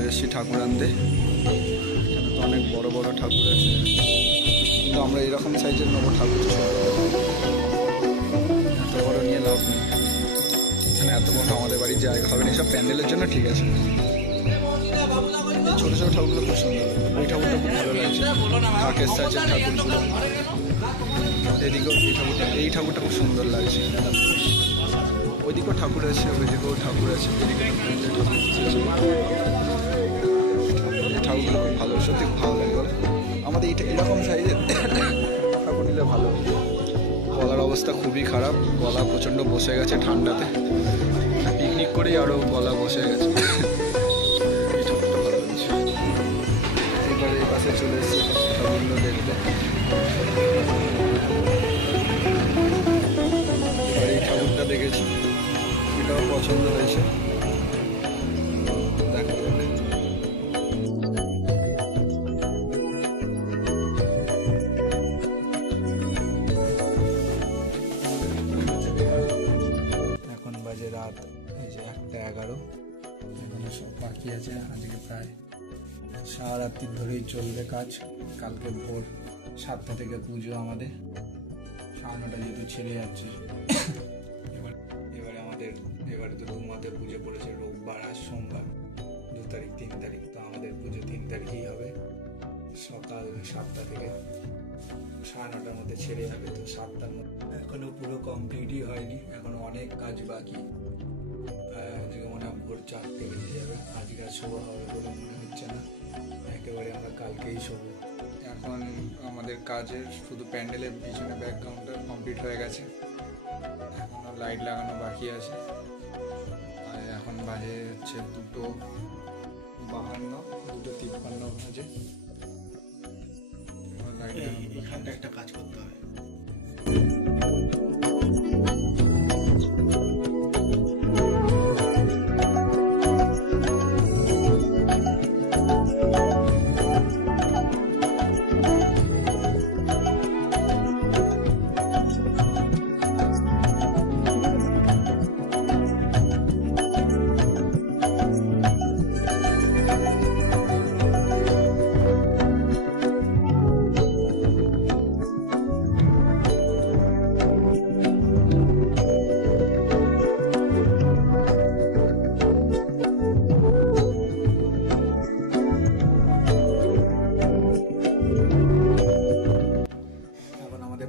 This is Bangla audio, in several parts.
চলে এসেছি ঠাকুর আনতে। এখানে তো অনেক বড় বড় ঠাকুর আছে, কিন্তু আমরা এরকম সাইজের নেবো ঠাকুর, এত বড় নিয়ে লাভ নেই। এখানে এত বড় আমাদের বাড়ির জায়গা হবে না, সব প্যান্ডেলের জন্য ঠিক আছে। এই ছোটো ছোটো ঠাকুরগুলো খুব সুন্দর, ওই ঠাকুরটা খুব ভালো লাগছে, কাকের সাইজের ঠাকুরগুলো। এদিকেও এই ঠাকুরটা খুব সুন্দর লাগছে। ওইদিকেও ঠাকুর আছে, ওইদিকেও ঠাকুর আছে, ঠাকুরগুলো খুব ভালো, সত্যি খুব ভালো লাগে। বলে আমাদের এরকম সাইজের ঠাকুর নিলে ভালো। গলার অবস্থা খুবই খারাপ, গলা প্রচণ্ড বসে গেছে ঠান্ডাতে, পিকনিক করেই আরও গলা বসে গেছে। এই ঠাকুরটা ভালো লাগছে। এবার এই পাশে চলে এসেছে ঠাকুরগুলো দেখতে। এবার এই ঠাকুরটা দেখেছি, এটাও পছন্দ হয়েছে। দেখা যাবে। এখন বাজে রাত এই যে 1:11, এখানে সব বাকি আছে। আজকে প্রায় সারা রাত্রি ধরেই চলবে কাজ। কালকে ভোর 7টা থেকে পুজো আমাদের, 9:30 যেহেতু ছেড়ে যাচ্ছে। এবারে তো ধুমাতে পুজো পড়েছে, রোববার আর সোমবার, 2 তারিখ 3 তারিখ। তো আমাদের পুজো 3 তারিখেই হবে, সকাল 7টা থেকে 9:30টার মধ্যে ছেড়ে যাবে। তো 7টার মধ্যে এখনো পুরো কমপ্লিটই হয়নি, এখনো অনেক কাজ বাকি। আজকে মনে হয় ভোর 4টে বেজে যাবে। আজকে আর শোয়া হবে বলে মনে হচ্ছে না, একেবারে আমরা কালকেই শোবো। এখন আমাদের কাজের শুধু প্যান্ডেলের পিছনে ব্যাকগ্রাউন্ডটা কমপ্লিট হয়ে গেছে, এখনও লাইট লাগানো বাকি আছে। আর এখন বাজে হচ্ছে 2:52, 2:53 বাজে। লাইট এখানটা একটা কাজ করতে হবে।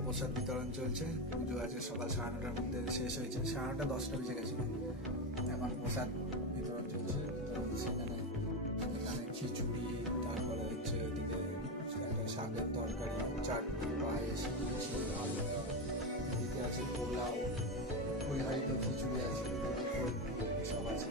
প্রসাদ বিতরণ চলছে, পুজো আছে সকাল 9:30টার মধ্যে শেষ হয়েছে, 9:30 10টা বেজে গেছিল। এখন প্রসাদ বিতরণ চলছে। সেখানে খিচুড়ি, তারপরে হচ্ছে ওইদিকে একটা শাকের তরকারি, চাটনি, পায়েস, লুচি, আলু, এদিকে আছে পোলাও, ওই হাড়িতে খিচুড়ি আছে, সব আছে।